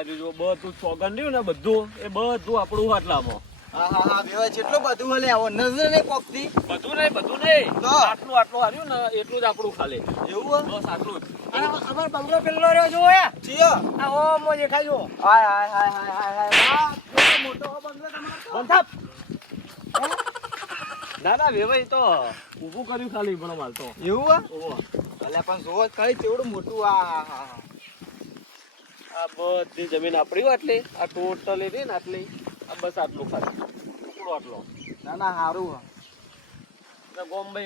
યાર જો બધું સોગન રહ્યું ને બધું એ બધું આપણું આટલામાં. હા વેવાય જેટલું બધું હલે આવો નજર નહીં પોકતી. બધું નહીં તો આટલું હાર્યું ને એટલું જ આપણું ખાલી એવું બસ આટલું જ. અમાર બંગલો પેલો રહ્યો જો ચિયો આ ઓમો દેખાય જો હાય મોટો બંગલો તમારો બંધાપ ના વેવાઈ તો ઊભું કર્યું ખાલી પણ માલ તો એવું ઓહો. અલ્યા પણ જોવો કઈ કેવડું મોટું આ આ બધી જમીન આપણી હોય આટલી આ ટોટલી રહી ને આટલી આ બસ આટલું ખાલી ટુકડો આટલો. ના હારું બોમ્બે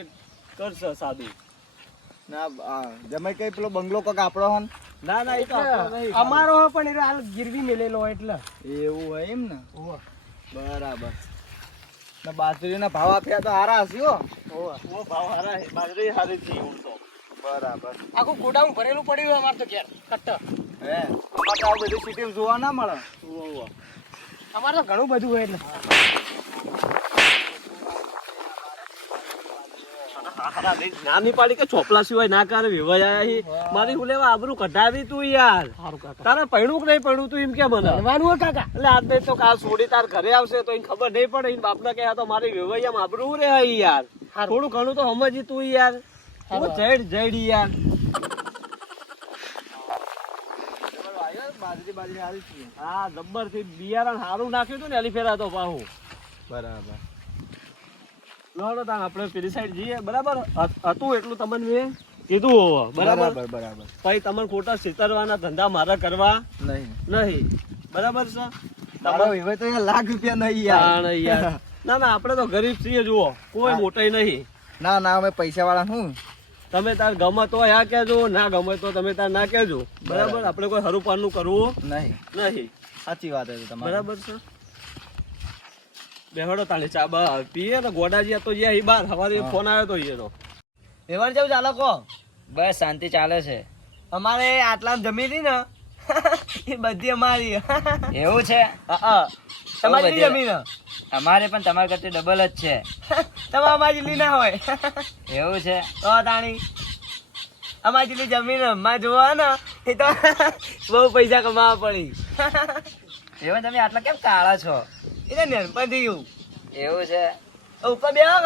કરશે સાદું. ના જમાઈ કઈ પેલો બંગલો કોક આપણો હન ના એ તો આપણો નહીં. અમારો હે પણ એ હાલ ગીરવી મેલેલો એટલે એવું હોય એમ ને ઓવા બરાબર ને બાજરીના ભાવ આપ્યા તો હારા હશે હો ઓ ભાવ હારા છે બાજરી હારી છે એવું તો. બરાબર આખું ગોડાઉન ભરેલું પડ્યું અમાર તો ઘેર કટ્ટ હે અમારે તો આ બધી સિટીમાં જોવા ના મળે ઓહો. અમારે તો ઘણું બધું હોય એટલે નાની પાડી કે ચોપલા સિવાય ના કરે વિવાય મારી હું લેવા આબરૂ કઢાવી તું યાર. સારું કાકા તારે પૈણું કે નહીં પૈણું તું એમ કે મને ભણવાનું હોય કાકા એટલે આજ નહીં તો કાલ છોડી તાર ઘરે આવશે તો એને ખબર નહીં પડે એને બાપને કહે આ તો મારી વિવાય આબરૂ રે યાર. થોડું ઘણું તો સમજી તું યાર. તું જડ યાર. બાજરી હારી છે હા જબ્બર થી બિયારણ સારું નાખ્યું હતું ને એલી ફેરા તો પાહું. બરાબર લોડો તાણ આપણે પેલી સાઈડ જઈએ બરાબર હતું એટલું તમને મેં કીધું હોવો બરાબર. બરાબર પછી તમને ખોટા છેતરવાના ધંધા મારા કરવા નહીં બરાબર છે. તારો વિવાહ તો યાર લાખ રૂપિયા નહીં તાણ યાર યાર. ના આપણે તો ગરીબ છીએ જુઓ કોઈ મોટાઈ નહીં. ના અમે પૈસા વાળા હું તમે તાર ગમે તો આ કહેજો ના ગમે તો તમે તાર ના કહેજો બરાબર. આપણે કોઈ હરુપાનનું કરવું નહીં. સાચી વાત છે તમારી બરાબર છે. બેહડો તાણે ચા બા પીએ ને ગોડાજી તો જ્યાં ઈ બાર સવારે ફોન આવ્યો તો એનો. વેવાણ જેવું ચાલે કો બસ શાંતિ ચાલે છે. અમારે આટલા જમી હતી ને એ બધી અમારી એવું છે? તમારી બધી- જમીન અમારે પણ તમારા કરતા ડબલ જ છે. તમારા અમારી જેટલી ના હોય એવું છે? તો તાણી અમારી જેટલી જમીન અમારે જોવા ને એ તો બહુ પૈસા કમાવા પડી એવું તમે આટલા કેમ કાળા છો? એટલે નેનપણથી એવું એવું છે? ઉપર બેહો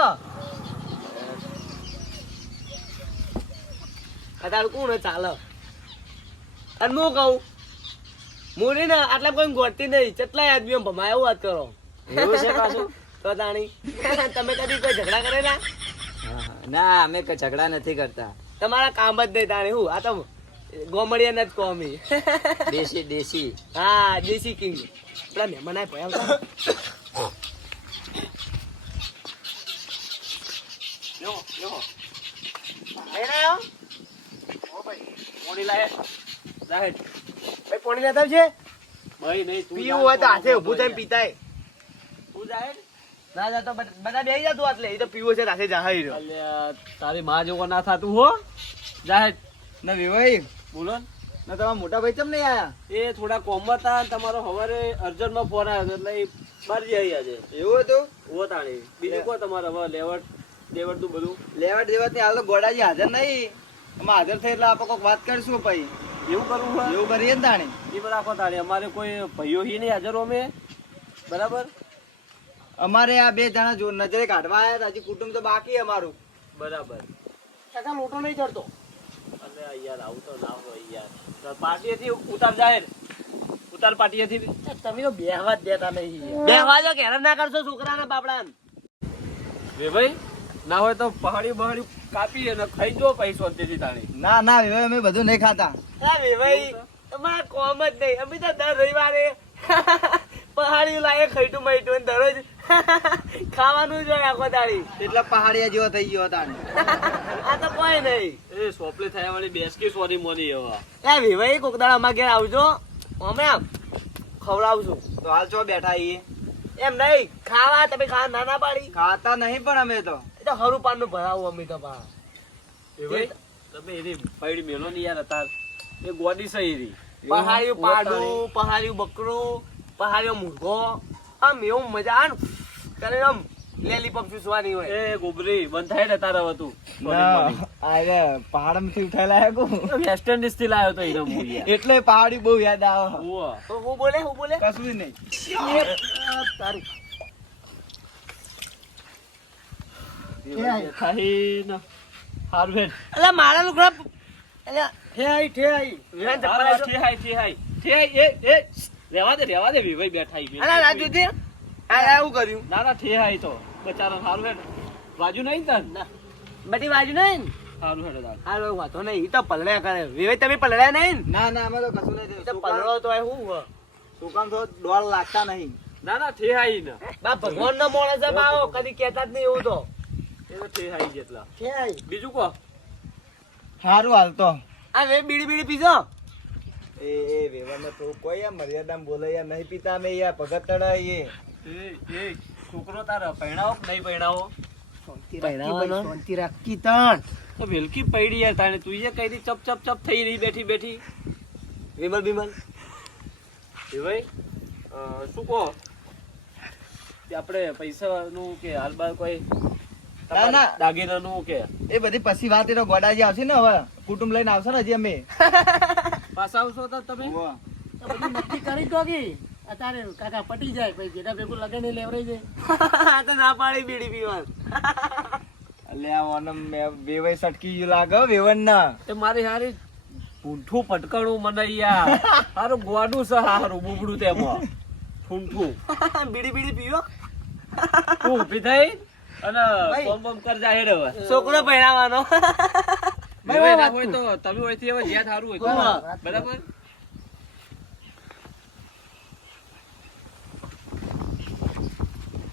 તારું કોણ ચાલે અને હું કહું મુરી ને આટલા કોઈ ગોળતી નહીં કેટલાય આદમીઓ ભમાય એવું વાત કરો. એવું છે પાછું? તો તાણી તમે કદી કોઈ ઝઘડા કરે ના ના અમે કઈ ઝઘડા નથી કરતા. તમારા કામ જ નહીં તાણી હું આ તો ગોમડિયા જ કોમી દેશી દેશી. હા દેશી કિંગ પેલા મહેમાન આય ભયા પાણી લેતા છે ભાઈ નહીં તું પીવું હોય તો હાથે ઊભું થઈને પીતાય તું જાય ના જાતો બધા બેહી જતું આટલે એ તો પીવો છે હાથે જાહાઈ રહ્યો અલ્યા તારી માં જેવો ના થાતું હો જાય ના વિવાઈ બોલો ને. ના તમારા મોટા ભાઈ ચમ નહીં આયા એ થોડા કોમમાં હતા ને તમારો સવારે અર્જન્ટમાં ફોન આવ્યો હતો એટલે એ બહાર જઈ આવ્યા છે. એવું હતું ઓ તાણી બીજું કહો તમારે હવે લેવડ દેવડતું બધું લેવાટ દેવાટ ની હાલ તો ગોડાજી હાજર નહીં અમે હાજર થઈ એટલે આપણે કોઈક વાત કરીશું પછી એવું કરવું હોય એવું કરીએ ને તાણી એ બધા રાખો તાણી અમારે કોઈ ભાઈઓ હી નહીં હાજર અમે બરાબર. અમારે આ બે જણા જો નજરે કાઢવા આવ્યા હતા હજી કુટુંબ તો બાકી અમારું બરાબર. કાકા લોટો નહીં ચડતો અરે યાર આવું તો ના હોય યાર. પાર્ટીએથી ઉતાર જાહેર ઉતાર પાર્ટીએથી તમે તો બેહવા જ દેતા નહીં બેહવા જો ઘેર ના કરશો છોકરાના બાપડા વે ભાઈ ના હોય તો પહાડી બહાડી કાપી અને ખાઈ જો પૈસો શાંતિથી તાણી. ના ના વિવાહ અમે બધું નહીં ખાતા હા વિવાહ તમારા કોમ જ નહીં અમે તો દર રવિવારે પહાડી લાગે ખઈટું મઈટું દરરોજ ખાવાનું જ હોય આખો દાડી એટલે પહાડિયા જેવો થઈ ગયો તાણી આ તો કોઈ નહીં એ સોપલી થયા વાળી બેસકી સોરી મોની એવા. એ વિવાહ કોક દાડા અમારા ઘેર આવજો અમે આમ ખવડાવશું તો હાલ છો બેઠા છીએ એમ નહીં ખાવા તમે ખાવા નાના પાડી ખાતા નહીં પણ અમે તો એ તો હરું પાનનું ભરાવું અમે તો પા એ ભાઈ તમે એની પૈડી મેલો ની યાર અતાર એ ગોડી સહી રહી. પહાડ્યું પાડું પહાડ્યું બકરું પહાડ્યો મુર્ગો આમ એવું મજા આવે ને ત્યારે આમ લેલીપોપ ચૂસવાની હોય. એ ગોબરી બંધ થાય ને તારે હતું પહાડમાંથી ઉઠાયેલા હે કો વેસ્ટ ઇન્ડિઝ થી લાવ્યો તો એને હું યાર. એટલે પહાડી બહુ યાદ આવે. ઉવ્વ. તો હું બોલે કશું નહીં. તારી ખાઈ ને હારું હેડ. અલા મારા લુગડા અલા ઠેહાઈ ઠેહાઈ વિવાન ચપ્પલ હારું, આવજો. ઠેહાઈ. રહેવા દે વિભાઈ બેઠા ઈ. અલા રાજુજી આ આવું કર્યું. ના ના ઠેહાઈ તો બચારા હારું હેડ. બાજુ નહીં તન બધી બાજુ નહીં ને? હારું હેડ તાર. હાલો વાંધો નહીં. ઈ તો પલળ્યા કરે. વિવેક તમે પલળ્યા નહીં ને? ના ના અમે તો કશું નહીં ઈ તો પલળો તો એ હું હ. સુકામ તો ડોળ લાગતા નહીં. ના ના ઠેહાઈ ને બા ભગવાન નો મોણસ છે બાવો કદી કહેતા જ નહીં એવું તો. એ તો ઠેહાઈ જેટલા. ઠેહાઈ બીજું કહો. હારું હાલતો આ વે બીડી પીજો. એ વેવાને તો કોઈ યાર મર્યાદામાં બોલે યાર નહીં પીતા અમે યાર ભગત તળા એ એ છોકરો તારે પૈણાવો કે નહીં પૈણાવો? પહેરાવાનો. શાંતિ રાખી તણ તો વેલકી પૈડી યાર તાણે તું એ કઈ ચપ ચપ ચપ થઈ રહી બેઠી વિમલ એ ભાઈ શું કહો કે આપણે પૈસાનું કે હાલબાલ કોઈ ના, ના. દાગીનાનું કે એ બધી પછી વાત એ તો ગોડાજી આવશે ને હવે કુટુંબ લઈને આવશે ને હજી અમે પાછા આવશો તો તમે? બધું નક્કી કરી દો કે અત્યારે કાકા પટી જાય પછી જેના ભેગું લગે નહીં લેવરાઈ જાય આ તો ના પાડી બીડી પીવાનું. અલ્યા ઓનમ વેવાઈ સટકી ગયું લાગે વેવન ના એ મારી હારી ઠૂંઠું પટકણું મને યાર હારું ગોડું છે હારું બુબડું તેમાં ઠૂંઠું બીડી પીવો. તું ઊભી થઈ અને બોમ કરજા હેડ હવે. છોકરો પહેરાવાનો. હવે ના હોય તો તમે હોયથી હવે જ્યાં થારું હોય તો. બરાબર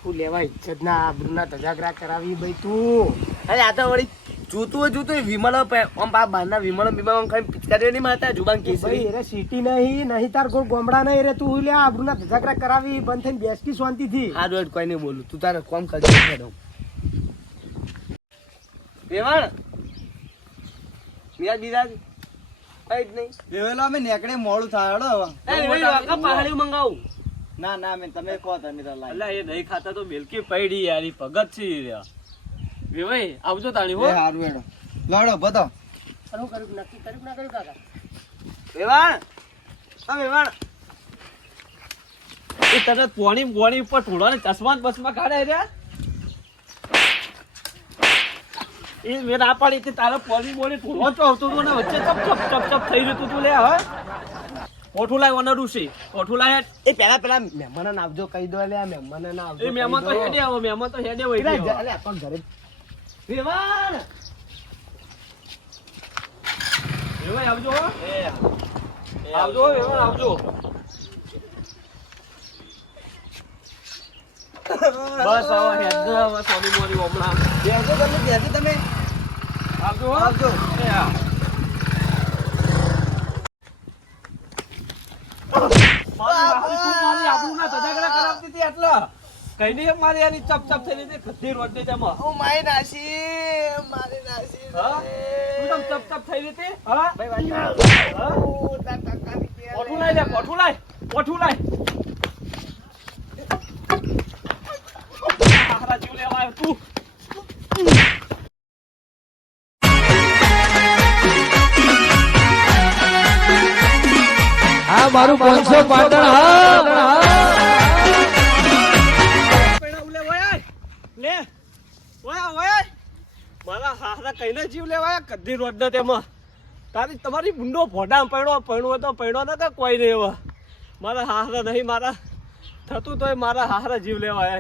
તું લેવા ઇજ્જત ના આબરૂના તજાગરા કરાવી ભાઈ તું અરે આ તો વળી જોતું વિમલ આમ બહારના વિમલ બીમલ ખાઈ પિચકારીઓ નહીં મારતા જુબાન ભાઈ કેસરી. એરે સિટી નહીં તાર કોઈ ગોમડા નહીં રે તું લે આબરૂના તજાગરા કરાવી બંધ થઈને બેસકી શાંતિથી આ રોડ કોઈ નહીં બોલું તું તારે કોમ કરજો. વેવાણ બીજા કઈ જ નહીં. વેવેલો અમે નેકડે મોડું થાય હળો હવે એ વેવાઈ વાંકા પહાડી મંગાવું. ના ના અમે તમે કહો તમે તો લાઈ અલ્યા એ નહીં ખાતા તો મિલકી પૈડી યાર ઈ ભગત છે ઈ રહ્યા. વેવાઈ આવજો તાણી હો. એ હારું હેડો લડો બધો વેવાણ વેવાણ એ તરત પોણી ગોણી ઉપર ઢોળો ને ચશ્મા બસમાં કાઢે રહ્યા. એ મેં ના પાડી કે તારે પોણી બોણી ઢોળો તો આવતું હતું ને વચ્ચે ચપ થઈ જતું તું લે હવે. કોઠું લાય ઓનર ઉસી કોઠું લાય હેડ. એ પેલા મહેમાન આવજો કહી દો લે મહેમાન આવજો. એ મહેમાન તો હેડે આવો મહેમાન તો હેડે હોય અલે આપણ ઘરે વેવાણ વેવાઈ આવજો હો. આવજો વેવાઈ આવજો. બસ આવો હેડ ને હવે સોની મોની હમણાં બેસો તમે આવજો હો. આવજો. એ હા. મારી આબરૂના ધજાગરા કરાવતી હતી એટલે કઈ નહીં મારી આની ચપ થઈ રહી ગધી રોડ ની તેમાં. ઓ મારી નાસી હા? તું તમ ચપ થઈ રહી હતી? હા? હા? કોઠું લાય લે, કોઠું લાય. હારા જીવ લેવા આવ્યો તું. આ મારું 500 પાટણ હા પૈણા ઉલે ઓય લે ઓય મારા હારા કઈને જીવ લેવાય કધી રોડ ને તેમાં તમારી બુંડો ભોડા પૈણો તો પૈણો ન કે કોઈ નહીં એવા મારા હારા નહીં મારા થતું તોય મારા હારા જીવ લેવાય